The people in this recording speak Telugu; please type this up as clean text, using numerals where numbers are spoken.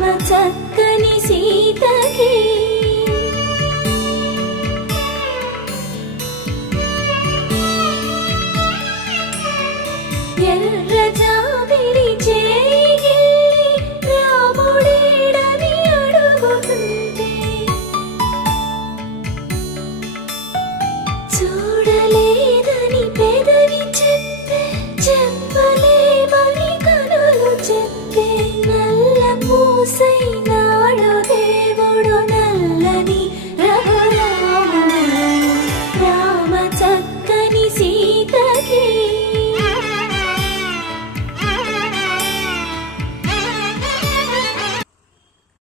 చక్కని సీతకి ఎర్ర జాబిలి చేయి రాముడేడని అడుగుతుంటే చూడలేదని పెదవి చెప్పే చెప్పలేమని కనులు చెప్పే నల్ల పూసైన